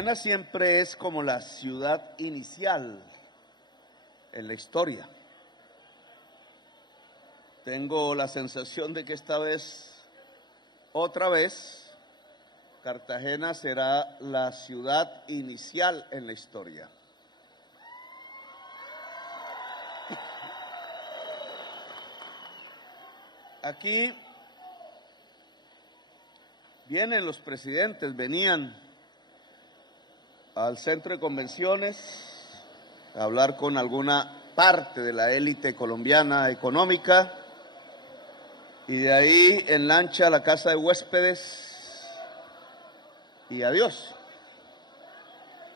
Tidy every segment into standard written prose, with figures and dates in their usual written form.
Cartagena siempre es como la ciudad inicial en la historia. Tengo la sensación de que esta vez, otra vez, Cartagena será la ciudad inicial en la historia. Aquí vienen los presidentes, venían al centro de convenciones a hablar con alguna parte de la élite colombiana económica y de ahí en lancha a la casa de huéspedes y adiós.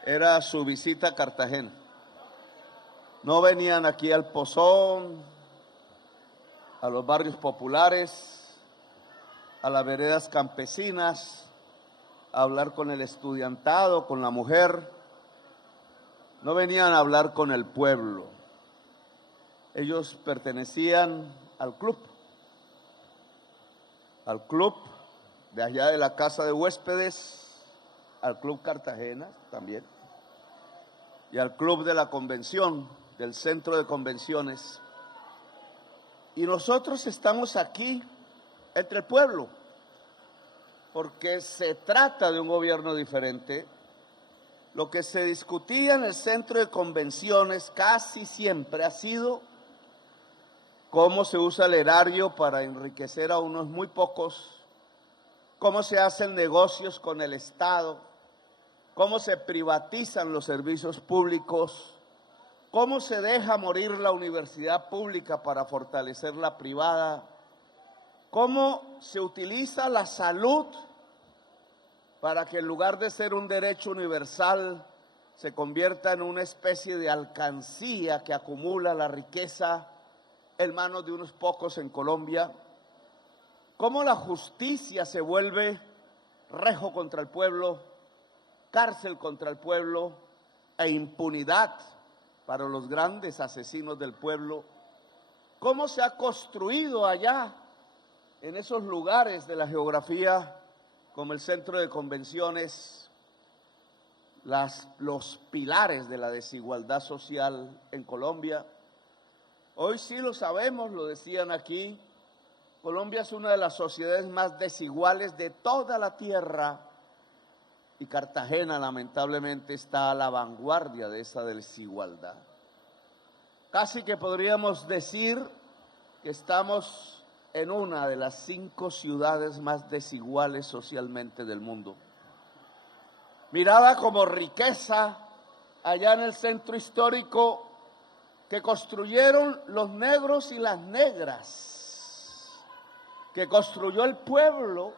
Era su visita a Cartagena. No venían aquí al Pozón, a los barrios populares, a las veredas campesinas, a hablar con el estudiantado, con la mujer. No venían a hablar con el pueblo. Ellos pertenecían al club de allá de la casa de huéspedes, al Club Cartagena también, y al club de la convención, del centro de convenciones. Y nosotros estamos aquí entre el pueblo, porque se trata de un gobierno diferente. Lo que se discutía en el centro de convenciones casi siempre ha sido cómo se usa el erario para enriquecer a unos muy pocos, cómo se hacen negocios con el Estado, cómo se privatizan los servicios públicos, cómo se deja morir la universidad pública para fortalecer la privada, cómo se utiliza la salud para que en lugar de ser un derecho universal se convierta en una especie de alcancía que acumula la riqueza en manos de unos pocos en Colombia, cómo la justicia se vuelve rejo contra el pueblo, cárcel contra el pueblo e impunidad para los grandes asesinos del pueblo, cómo se ha construido allá en esos lugares de la geografía como el centro de convenciones, los pilares de la desigualdad social en Colombia. Hoy sí lo sabemos, lo decían aquí, Colombia es una de las sociedades más desiguales de toda la tierra y Cartagena lamentablemente está a la vanguardia de esa desigualdad. Casi que podríamos decir que estamos en una de las 5 ciudades más desiguales socialmente del mundo. Mirada como riqueza allá en el centro histórico que construyeron los negros y las negras, que construyó el pueblo,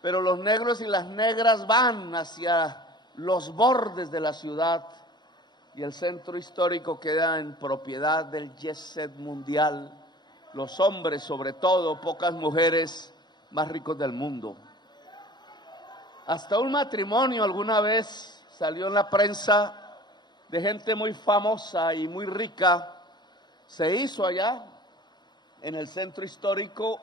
pero los negros y las negras van hacia los bordes de la ciudad y el centro histórico queda en propiedad del jet set mundial, los hombres sobre todo, pocas mujeres, más ricos del mundo. Hasta un matrimonio alguna vez salió en la prensa de gente muy famosa y muy rica, se hizo allá en el centro histórico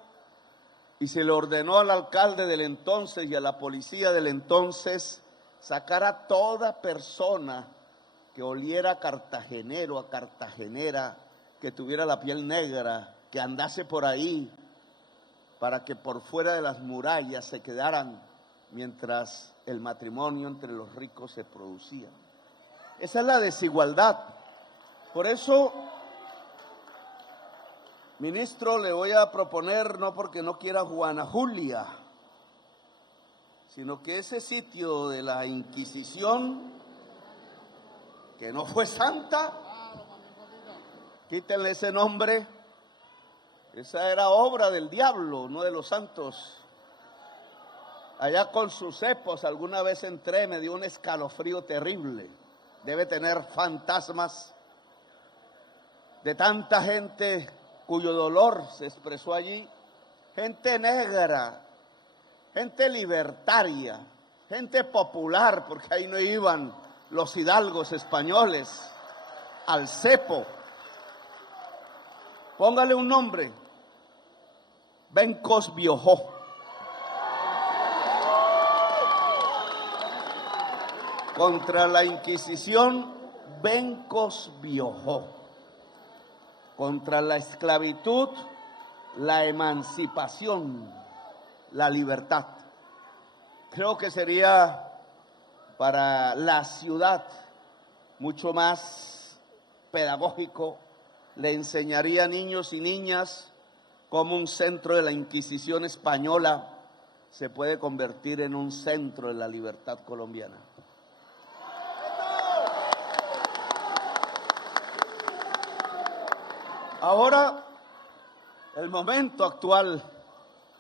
y se le ordenó al alcalde del entonces y a la policía del entonces sacar a toda persona que oliera cartagenero, a cartagenera, que tuviera la piel negra, que andase por ahí, para que por fuera de las murallas se quedaran mientras el matrimonio entre los ricos se producía. Esa es la desigualdad. Por eso, ministro, le voy a proponer, no porque no quiera Juana Julia, sino que ese sitio de la Inquisición, que no fue santa, quítenle ese nombre, esa era obra del diablo, no de los santos. Allá con sus cepos, alguna vez entré, me dio un escalofrío terrible. Debe tener fantasmas de tanta gente cuyo dolor se expresó allí, gente negra, gente libertaria, gente popular, porque ahí no iban los hidalgos españoles al cepo. Póngale un nombre, Bencos Biojó. Contra la Inquisición, Bencos Biojó. Contra la esclavitud, la emancipación, la libertad. Creo que sería para la ciudad mucho más pedagógico. Le enseñaría a niños y niñas cómo un centro de la Inquisición española se puede convertir en un centro de la libertad colombiana. Ahora, el momento actual,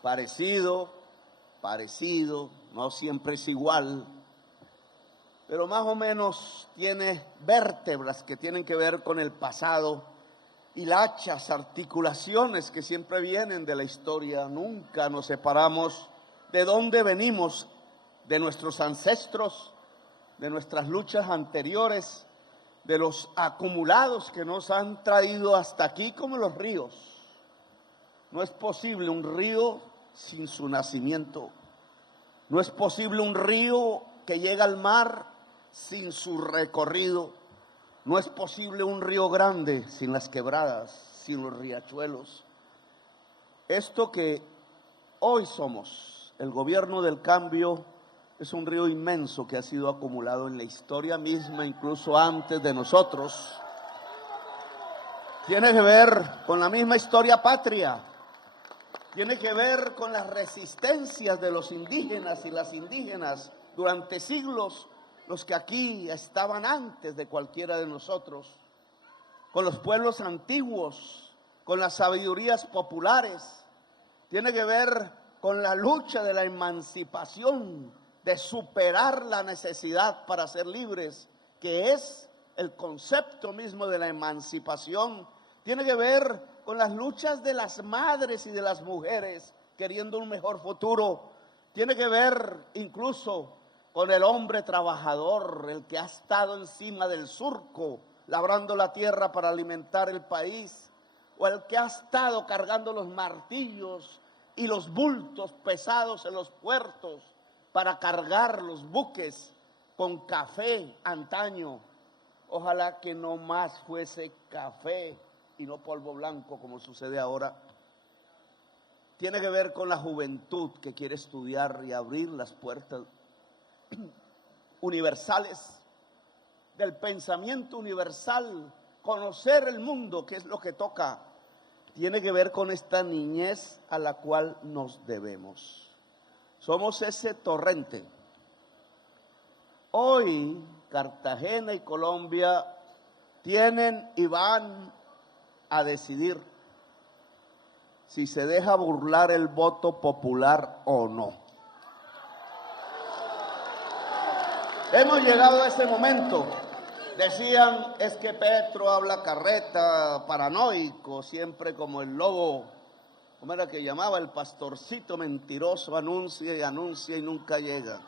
parecido, no siempre es igual, pero más o menos tiene vértebras que tienen que ver con el pasado, hilachas, articulaciones que siempre vienen de la historia. Nunca nos separamos de dónde venimos, de nuestros ancestros, de nuestras luchas anteriores, de los acumulados que nos han traído hasta aquí, como los ríos. No es posible un río sin su nacimiento. No es posible un río que llega al mar sin su recorrido. No es posible un río grande sin las quebradas, sin los riachuelos. Esto que hoy somos, el gobierno del cambio, es un río inmenso que ha sido acumulado en la historia misma, incluso antes de nosotros. Tiene que ver con la misma historia patria. Tiene que ver con las resistencias de los indígenas y las indígenas durante siglos, los que aquí estaban antes de cualquiera de nosotros, con los pueblos antiguos, con las sabidurías populares. Tiene que ver con la lucha de la emancipación, de superar la necesidad para ser libres, que es el concepto mismo de la emancipación. Tiene que ver con las luchas de las madres y de las mujeres queriendo un mejor futuro. Tiene que ver incluso con el hombre trabajador, el que ha estado encima del surco, labrando la tierra para alimentar el país, o el que ha estado cargando los martillos y los bultos pesados en los puertos para cargar los buques con café antaño. Ojalá que no más fuese café y no polvo blanco como sucede ahora. Tiene que ver con la juventud que quiere estudiar y abrir las puertas universales del pensamiento universal, conocer el mundo, que es lo que toca. Tiene que ver con esta niñez a la cual nos debemos. Somos ese torrente. Hoy Cartagena y Colombia tienen y van a decidir si se deja burlar el voto popular o no. Hemos llegado a ese momento. Decían, es que Petro habla carreta, paranoico, siempre como el lobo. ¿Cómo era que llamaba? El pastorcito mentiroso, anuncia y nunca llega.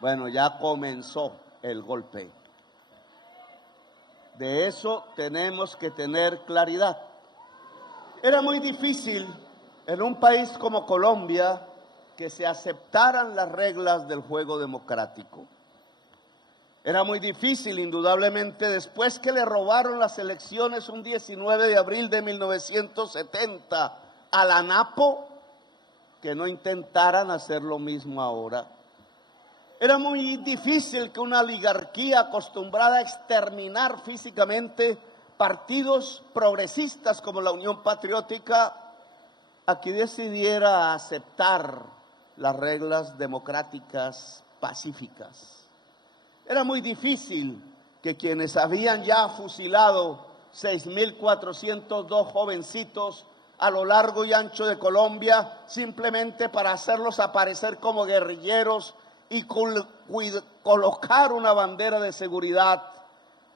Bueno, ya comenzó el golpe. De eso tenemos que tener claridad. Era muy difícil en un país como Colombia que se aceptaran las reglas del juego democrático. Era muy difícil, indudablemente, después que le robaron las elecciones un 19 de abril de 1970 a la Napo, que no intentaran hacer lo mismo ahora. Era muy difícil que una oligarquía acostumbrada a exterminar físicamente partidos progresistas como la Unión Patriótica, aquí decidiera aceptar las reglas democráticas pacíficas. Era muy difícil que quienes habían ya fusilado 6.402 jovencitos a lo largo y ancho de Colombia, simplemente para hacerlos aparecer como guerrilleros y colocar una bandera de seguridad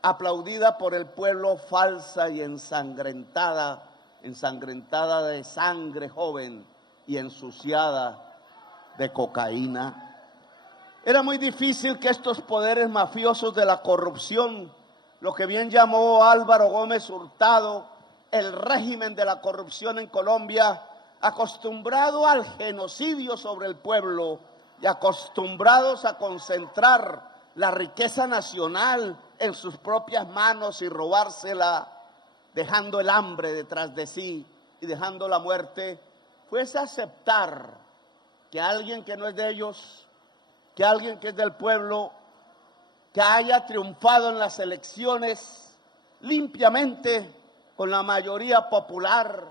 aplaudida por el pueblo, falsa y ensangrentada de sangre joven y ensuciada de cocaína. Era muy difícil que estos poderes mafiosos de la corrupción, lo que bien llamó Álvaro Gómez Hurtado, el régimen de la corrupción en Colombia, acostumbrado al genocidio sobre el pueblo y acostumbrados a concentrar la riqueza nacional en sus propias manos y robársela, dejando el hambre detrás de sí y dejando la muerte, fuese aceptar que alguien que no es de ellos, que alguien que es del pueblo, que haya triunfado en las elecciones limpiamente, con la mayoría popular,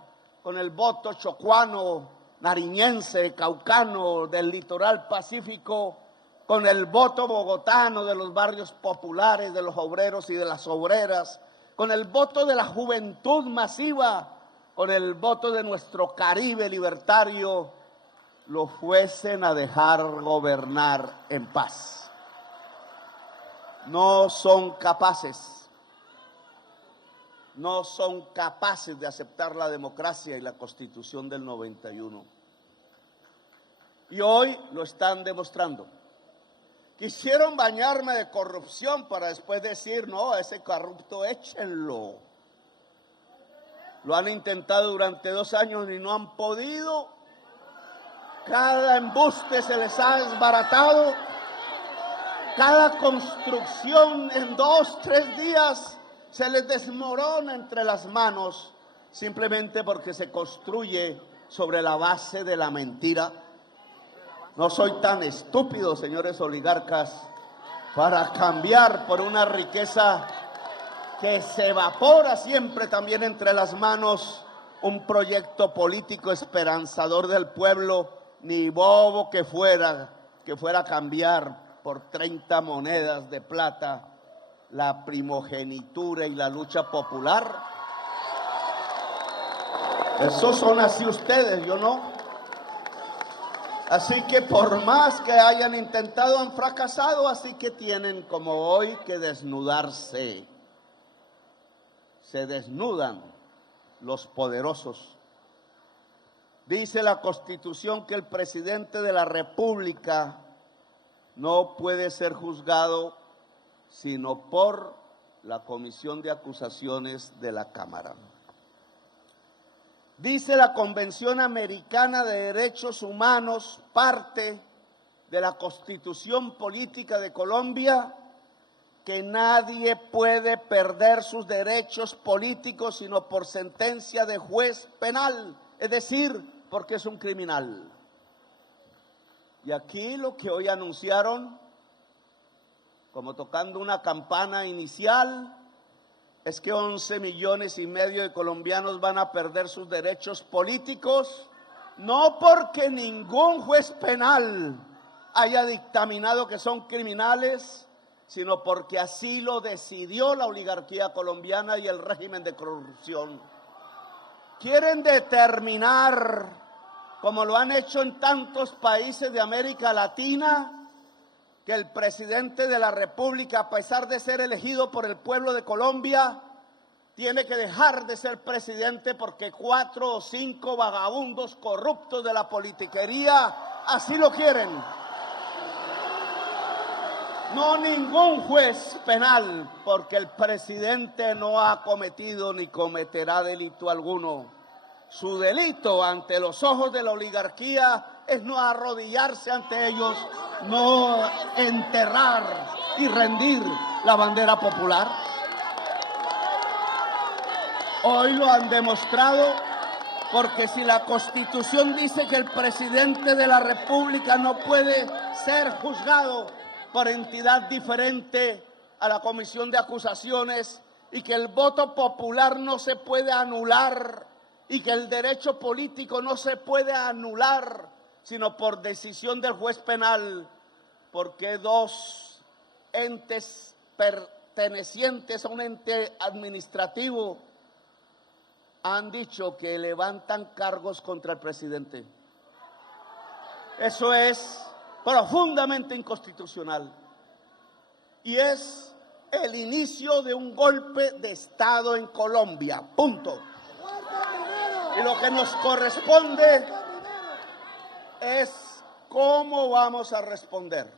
con el voto chocuano, nariñense, caucano, del litoral pacífico, con el voto bogotano de los barrios populares, de los obreros y de las obreras, con el voto de la juventud masiva, con el voto de nuestro Caribe libertario, lo fuesen a dejar gobernar en paz. No son capaces de aceptar la democracia y la Constitución del 91. Y hoy lo están demostrando. Quisieron bañarme de corrupción para después decir, no, a ese corrupto échenlo. Lo han intentado durante 2 años y no han podido. Cada embuste se les ha desbaratado. Cada construcción en 2, 3 días se les desmorona entre las manos, simplemente porque se construye sobre la base de la mentira. No soy tan estúpido, señores oligarcas, para cambiar por una riqueza que se evapora siempre también entre las manos un proyecto político esperanzador del pueblo, ni bobo que fuera a cambiar por 30 monedas de plata la primogenitura y la lucha popular. Esos son así ustedes, yo no. Así que por más que hayan intentado, han fracasado, así que tienen como hoy que desnudarse. Se desnudan los poderosos. Dice la Constitución que el presidente de la República no puede ser juzgado sino por la Comisión de Acusaciones de la Cámara. Dice la Convención Americana de Derechos Humanos, parte de la Constitución Política de Colombia, que nadie puede perder sus derechos políticos sino por sentencia de juez penal, es decir, porque es un criminal. Y aquí lo que hoy anunciaron, como tocando una campana inicial, es que 11,5 millones de colombianos van a perder sus derechos políticos, no porque ningún juez penal haya dictaminado que son criminales, sino porque así lo decidió la oligarquía colombiana y el régimen de corrupción. Quieren determinar, como lo han hecho en tantos países de América Latina, que el presidente de la República, a pesar de ser elegido por el pueblo de Colombia, tiene que dejar de ser presidente porque 4 o 5 vagabundos corruptos de la politiquería así lo quieren. No ningún juez penal, porque el presidente no ha cometido ni cometerá delito alguno. Su delito ante los ojos de la oligarquía es no arrodillarse ante ellos, no enterrar y rendir la bandera popular. Hoy lo han demostrado, porque si la Constitución dice que el presidente de la República no puede ser juzgado por entidad diferente a la Comisión de Acusaciones, y que el voto popular no se puede anular, y que el derecho político no se puede anular sino por decisión del juez penal, porque 2 entes pertenecientes a un ente administrativo han dicho que levantan cargos contra el presidente. Eso es profundamente inconstitucional y es el inicio de un golpe de Estado en Colombia, punto. Y lo que nos corresponde es cómo vamos a responder.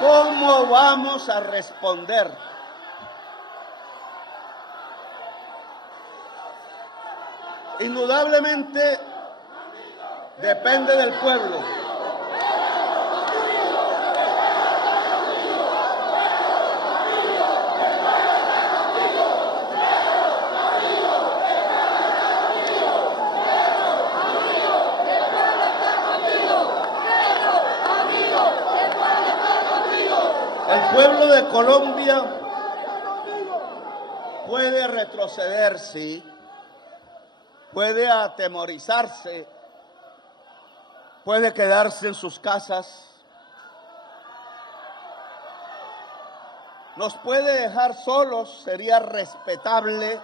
¿Cómo vamos a responder? Indudablemente depende del pueblo. El pueblo de Colombia puede retroceder, sí, puede atemorizarse, puede quedarse en sus casas, nos puede dejar solos, sería respetable,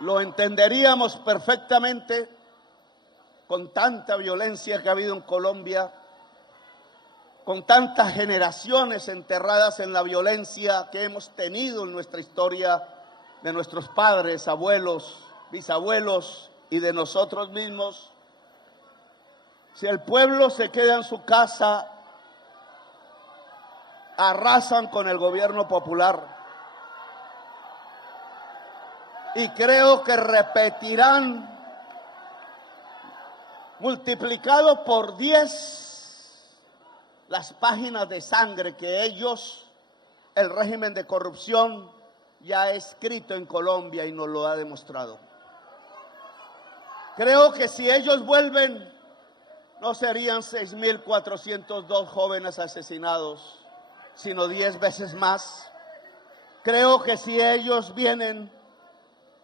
lo entenderíamos perfectamente con tanta violencia que ha habido en Colombia, con tantas generaciones enterradas en la violencia que hemos tenido en nuestra historia, de nuestros padres, abuelos, bisabuelos y de nosotros mismos. Si el pueblo se queda en su casa, arrasan con el gobierno popular. Y creo que repetirán, multiplicado por 10, las páginas de sangre que ellos, el régimen de corrupción, ya ha escrito en Colombia y nos lo ha demostrado. Creo que si ellos vuelven, no serían 6.402 jóvenes asesinados, sino 10 veces más. Creo que si ellos vienen,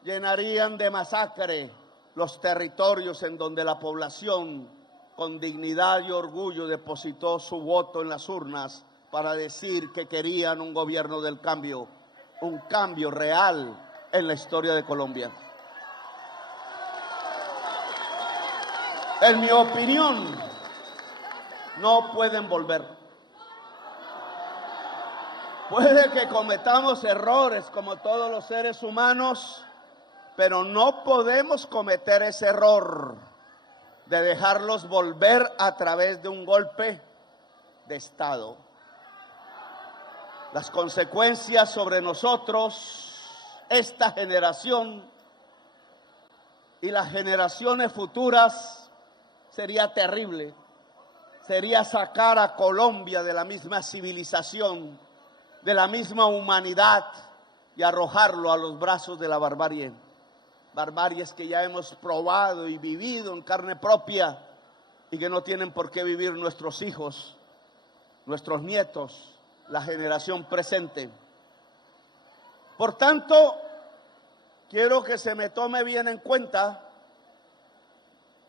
llenarían de masacre los territorios en donde la población con dignidad y orgullo depositó su voto en las urnas para decir que querían un gobierno del cambio, un cambio real en la historia de Colombia. En mi opinión, no pueden volver. Puede que cometamos errores como todos los seres humanos, pero no podemos cometer ese error de dejarlos volver a través de un golpe de Estado. Las consecuencias sobre nosotros, esta generación y las generaciones futuras, sería terrible. Sería sacar a Colombia de la misma civilización, de la misma humanidad y arrojarlo a los brazos de la barbarie. Barbaries que ya hemos probado y vivido en carne propia y que no tienen por qué vivir nuestros hijos, nuestros nietos, la generación presente. Por tanto, quiero que se me tome bien en cuenta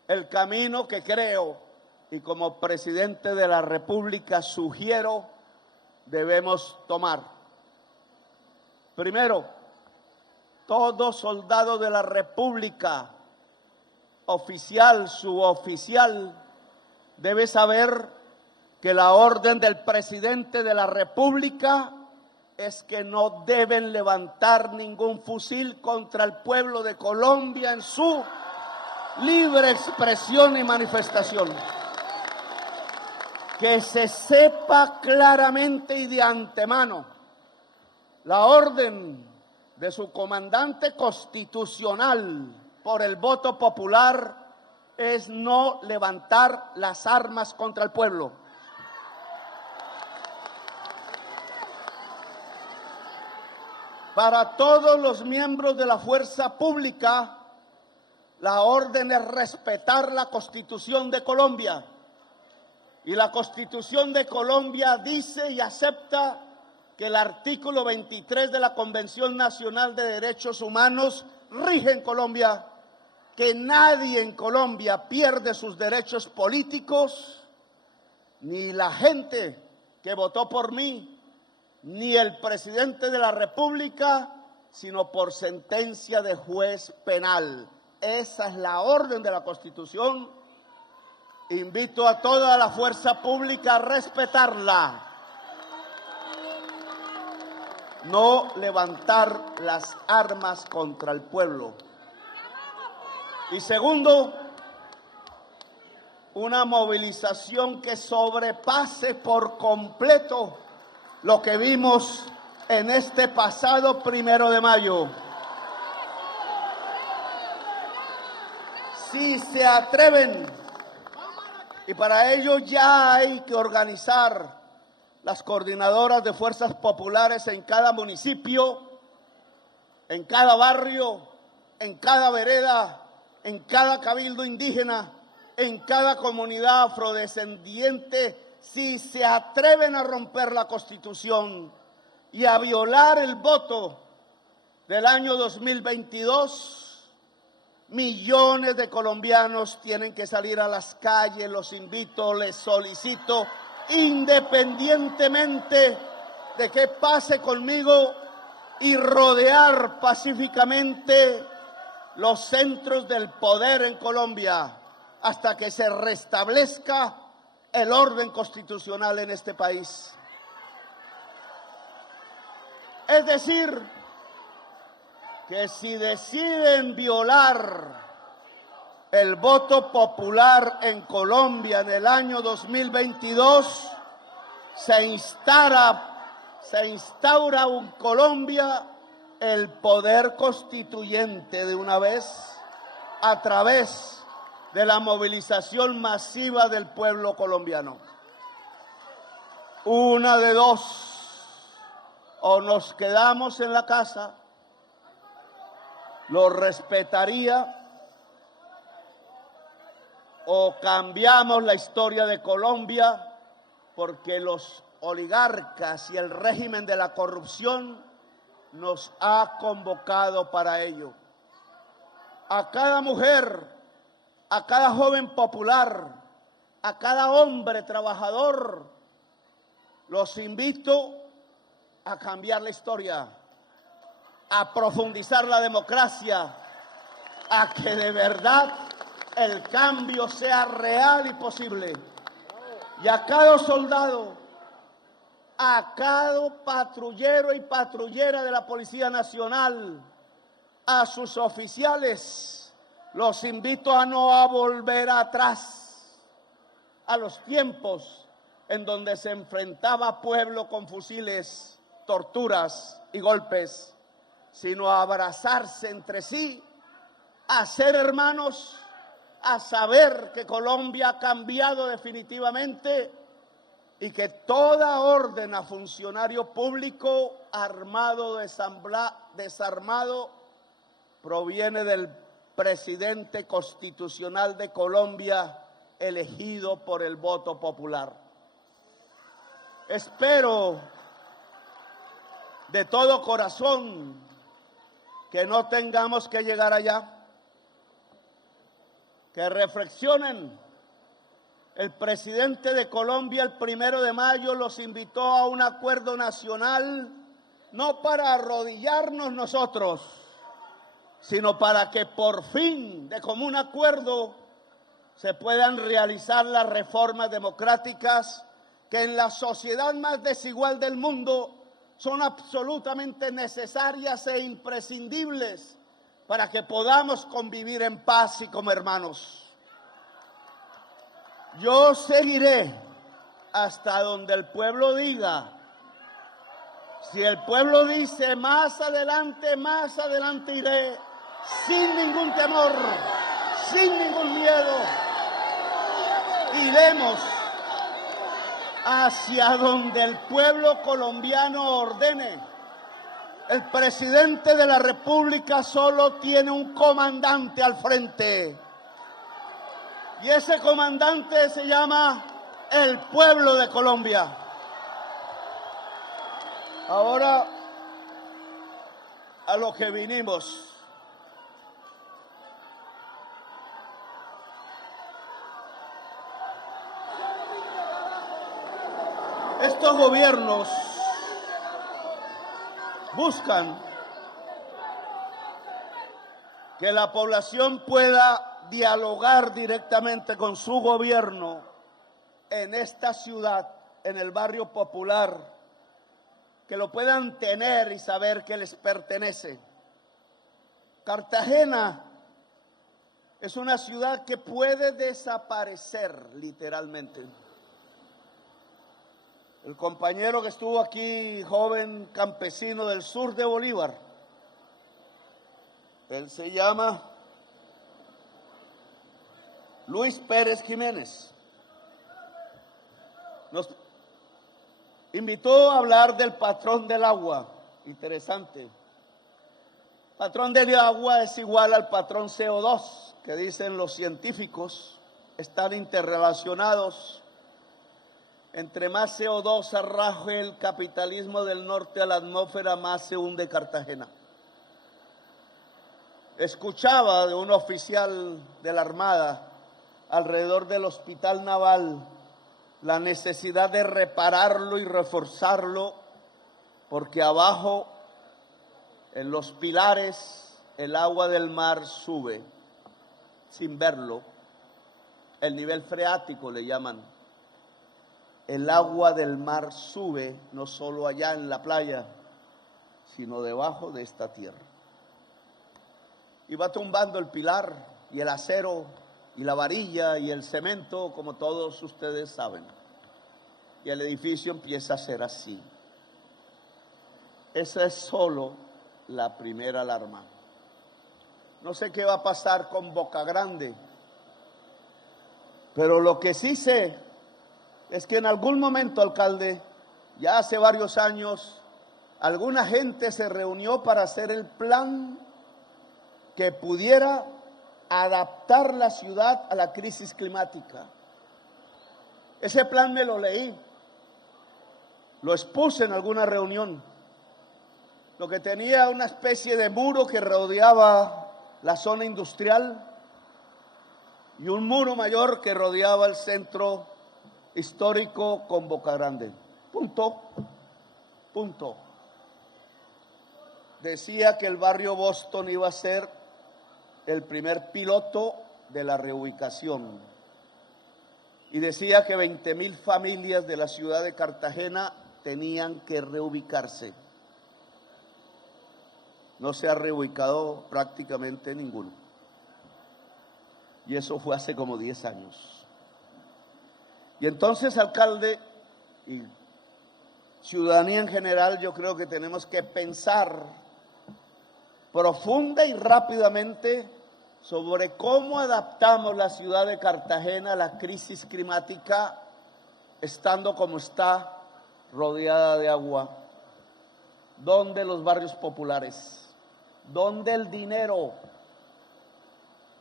el camino que creo y como presidente de la República sugiero debemos tomar. Primero, todo soldado de la República, oficial, suboficial, debe saber que la orden del presidente de la República es que no deben levantar ningún fusil contra el pueblo de Colombia en su libre expresión y manifestación. Que se sepa claramente y de antemano, la orden de su comandante constitucional por el voto popular es no levantar las armas contra el pueblo. Para todos los miembros de la fuerza pública, la orden es respetar la Constitución de Colombia. Y la Constitución de Colombia dice y acepta que el artículo 23 de la Convención Nacional de Derechos Humanos rige en Colombia, que nadie en Colombia pierde sus derechos políticos, ni la gente que votó por mí, ni el presidente de la República, sino por sentencia de juez penal. Esa es la orden de la Constitución. Invito a toda la fuerza pública a respetarla. No levantar las armas contra el pueblo. Y segundo, una movilización que sobrepase por completo lo que vimos en este pasado 1 de mayo. si se atreven. Y para ello ya hay que organizar las coordinadoras de fuerzas populares en cada municipio, en cada barrio, en cada vereda, en cada cabildo indígena, en cada comunidad afrodescendiente, si se atreven a romper la Constitución y a violar el voto del año 2022, millones de colombianos tienen que salir a las calles. Los invito, les solicito, independientemente de qué pase conmigo, y rodear pacíficamente los centros del poder en Colombia hasta que se restablezca el orden constitucional en este país. Es decir, que si deciden violar el voto popular en Colombia en el año 2022, se instaura en Colombia el poder constituyente de una vez, a través de la movilización masiva del pueblo colombiano. Una de dos: o nos quedamos en la casa, lo respetaría, o cambiamos la historia de Colombia, porque los oligarcas y el régimen de la corrupción nos ha convocado para ello. A cada mujer, a cada joven popular, a cada hombre trabajador, los invito a cambiar la historia, a profundizar la democracia, a que de verdad el cambio sea real y posible. Y a cada soldado, a cada patrullero y patrullera de la Policía Nacional, a sus oficiales, los invito a no volver atrás a los tiempos en donde se enfrentaba pueblo con fusiles, torturas y golpes, sino a abrazarse entre sí, a ser hermanos, a saber que Colombia ha cambiado definitivamente y que toda orden a funcionario público, armado o desarmado, proviene del presidente constitucional de Colombia, elegido por el voto popular. Espero de todo corazón que no tengamos que llegar allá, que reflexionen. El presidente de Colombia el 1 de mayo los invitó a un acuerdo nacional, no para arrodillarnos nosotros, sino para que por fin, de común acuerdo, se puedan realizar las reformas democráticas que en la sociedad más desigual del mundo son absolutamente necesarias e imprescindibles para que podamos convivir en paz y como hermanos. Yo seguiré hasta donde el pueblo diga. Si el pueblo dice más adelante iré, sin ningún temor, sin ningún miedo. Iremos hacia donde el pueblo colombiano ordene. El presidente de la República solo tiene un comandante al frente. Y ese comandante se llama el pueblo de Colombia. Ahora, a lo que vinimos. Estos gobiernos buscan que la población pueda dialogar directamente con su gobierno en esta ciudad, en el barrio popular, que lo puedan tener y saber que les pertenece. Cartagena es una ciudad que puede desaparecer literalmente. El compañero que estuvo aquí, joven campesino del sur de Bolívar, él se llama Luis Pérez Jiménez, nos invitó a hablar del patrón del agua. Interesante. Patrón del agua es igual al patrón CO2, que dicen los científicos, están interrelacionados. Entre más CO2 arroje el capitalismo del norte a la atmósfera, más se hunde Cartagena. Escuchaba de un oficial de la Armada alrededor del hospital naval la necesidad de repararlo y reforzarlo, porque abajo, en los pilares, el agua del mar sube sin verlo. El nivel freático le llaman. El agua del mar sube no solo allá en la playa, sino debajo de esta tierra. Y va tumbando el pilar y el acero y la varilla y el cemento, como todos ustedes saben. Y el edificio empieza a ser así. Esa es solo la primera alarma. No sé qué va a pasar con Boca Grande, pero lo que sí sé es que en algún momento, alcalde, ya hace varios años, alguna gente se reunió para hacer el plan que pudiera adaptar la ciudad a la crisis climática. Ese plan me lo leí, lo expuse en alguna reunión. Lo que tenía una especie de muro que rodeaba la zona industrial y un muro mayor que rodeaba el centro histórico con Boca Grande. Punto. Decía que el barrio Boston iba a ser el primer piloto de la reubicación. Y decía que 20,000 familias de la ciudad de Cartagena tenían que reubicarse. No se ha reubicado prácticamente ninguno. Y eso fue hace como 10 años. Y entonces, alcalde y ciudadanía en general, yo creo que tenemos que pensar profunda y rápidamente sobre cómo adaptamos la ciudad de Cartagena a la crisis climática, estando como está, rodeada de agua. ¿Dónde los barrios populares? ¿Dónde el dinero?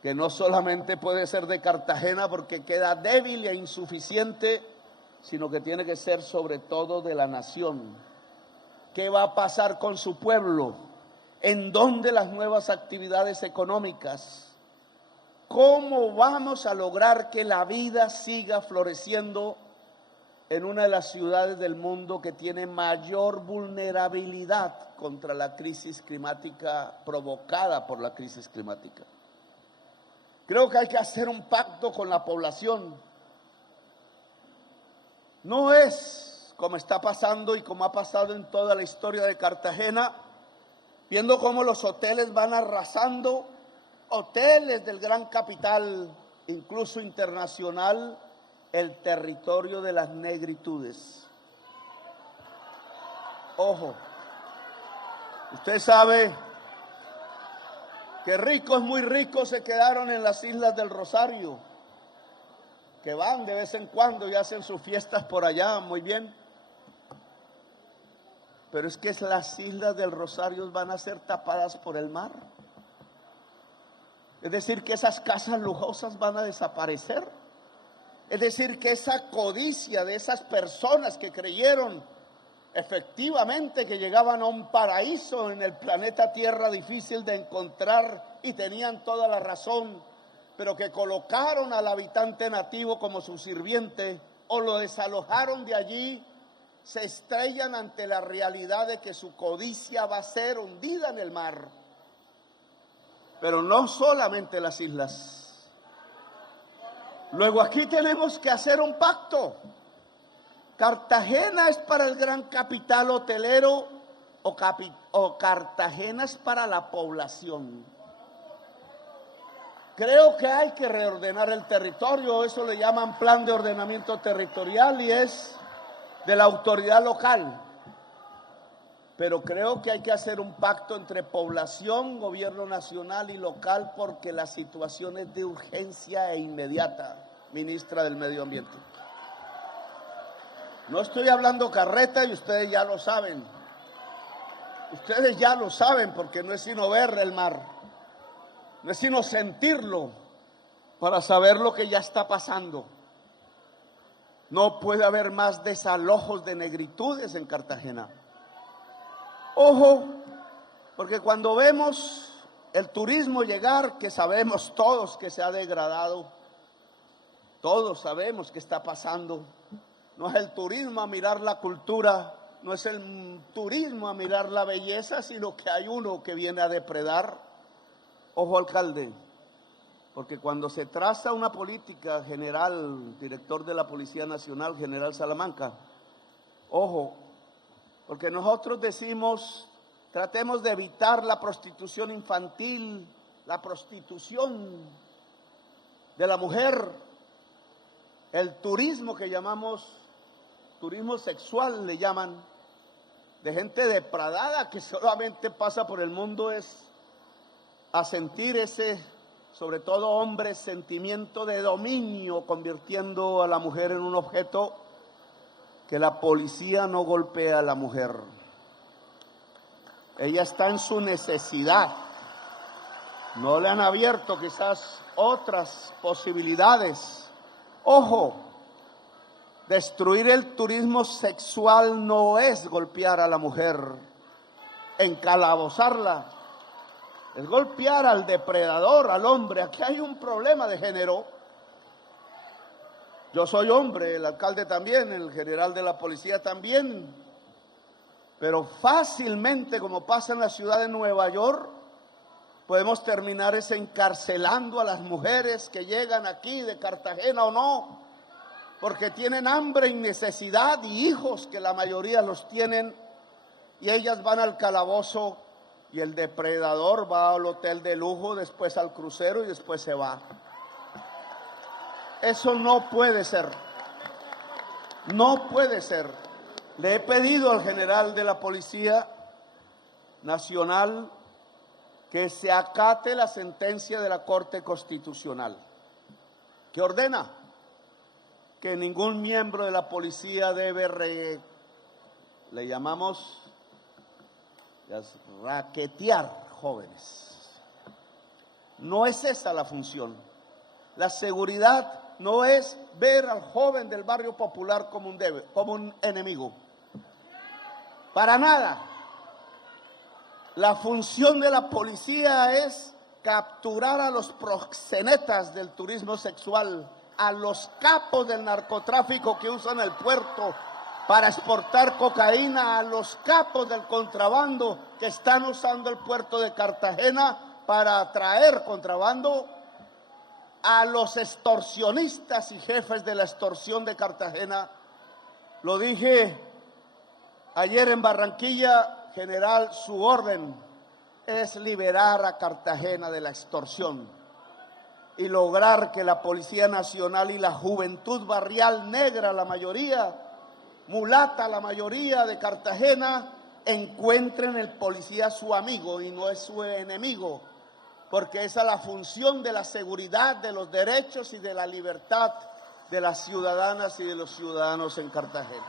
Que no solamente puede ser de Cartagena porque queda débil e insuficiente, sino que tiene que ser sobre todo de la nación. ¿Qué va a pasar con su pueblo? ¿En dónde las nuevas actividades económicas? ¿Cómo vamos a lograr que la vida siga floreciendo en una de las ciudades del mundo que tiene mayor vulnerabilidad contra la crisis climática provocada por la crisis climática? Creo que hay que hacer un pacto con la población. No es como está pasando y como ha pasado en toda la historia de Cartagena, viendo cómo los hoteles van arrasando, hoteles del gran capital, incluso internacional, el territorio de las negritudes. Ojo, usted sabe que ricos, muy ricos se quedaron en las Islas del Rosario, que van de vez en cuando y hacen sus fiestas por allá, muy bien. Pero es que las Islas del Rosario van a ser tapadas por el mar. Es decir, que esas casas lujosas van a desaparecer. Es decir, que esa codicia de esas personas que creyeron efectivamente que llegaban a un paraíso en el planeta Tierra difícil de encontrar y tenían toda la razón, pero que colocaron al habitante nativo como su sirviente o lo desalojaron de allí, se estrellan ante la realidad de que su codicia va a ser hundida en el mar. Pero no solamente las islas. Luego aquí tenemos que hacer un pacto. ¿Cartagena es para el gran capital hotelero o Cartagena es para la población? Creo que hay que reordenar el territorio, eso le llaman plan de ordenamiento territorial y es de la autoridad local. pero creo que hay que hacer un pacto entre población, gobierno nacional y local, porque la situación es de urgencia e inmediata, ministra del Medio Ambiente. No estoy hablando carreta y ustedes ya lo saben. Ustedes ya lo saben porque no es sino ver el mar, no es sino sentirlo para saber lo que ya está pasando. No puede haber más desalojos de negritudes en Cartagena. Ojo, porque cuando vemos el turismo llegar, que sabemos todos que se ha degradado, todos sabemos que está pasando. No es el turismo a mirar la cultura, no es el turismo a mirar la belleza, sino que hay uno que viene a depredar. Ojo, alcalde, porque cuando se traza una política general, director de la Policía Nacional, general Salamanca, ojo, porque nosotros decimos, tratemos de evitar la prostitución infantil, la prostitución de la mujer, el turismo que llamamos turismo sexual, le llaman, de gente depredada que solamente pasa por el mundo es a sentir ese, sobre todo hombres, sentimiento de dominio, convirtiendo a la mujer en un objeto. Que la policía no golpea a la mujer. Ella está en su necesidad. No le han abierto quizás otras posibilidades. Ojo, destruir el turismo sexual no es golpear a la mujer, encalabozarla. Es golpear al depredador, al hombre. Aquí hay un problema de género. Yo soy hombre, el alcalde también, el general de la policía también, pero fácilmente, como pasa en la ciudad de Nueva York, podemos terminar encarcelando a las mujeres que llegan aquí de Cartagena o no, porque tienen hambre y necesidad y hijos que la mayoría los tienen, y ellas van al calabozo y el depredador va al hotel de lujo, después al crucero y después se va. Eso no puede ser. No puede ser. Le he pedido al general de la Policía Nacional que se acate la sentencia de la Corte Constitucional, que ordena que ningún miembro de la policía debe, le llamamos raquetear jóvenes. No es esa la función. La seguridad no es ver al joven del barrio popular como un enemigo. Para nada. La función de la policía es capturar a los proxenetas del turismo sexual, a los capos del narcotráfico que usan el puerto para exportar cocaína, a los capos del contrabando que están usando el puerto de Cartagena para traer contrabando, a los extorsionistas y jefes de la extorsión de Cartagena. Lo dije ayer en Barranquilla, general, su orden es liberar a Cartagena de la extorsión y lograr que la Policía Nacional y la juventud barrial negra, la mayoría, mulata, la mayoría de Cartagena, encuentren el policía su amigo y no es su enemigo, porque esa es la función de la seguridad, de los derechos y de la libertad de las ciudadanas y de los ciudadanos en Cartagena.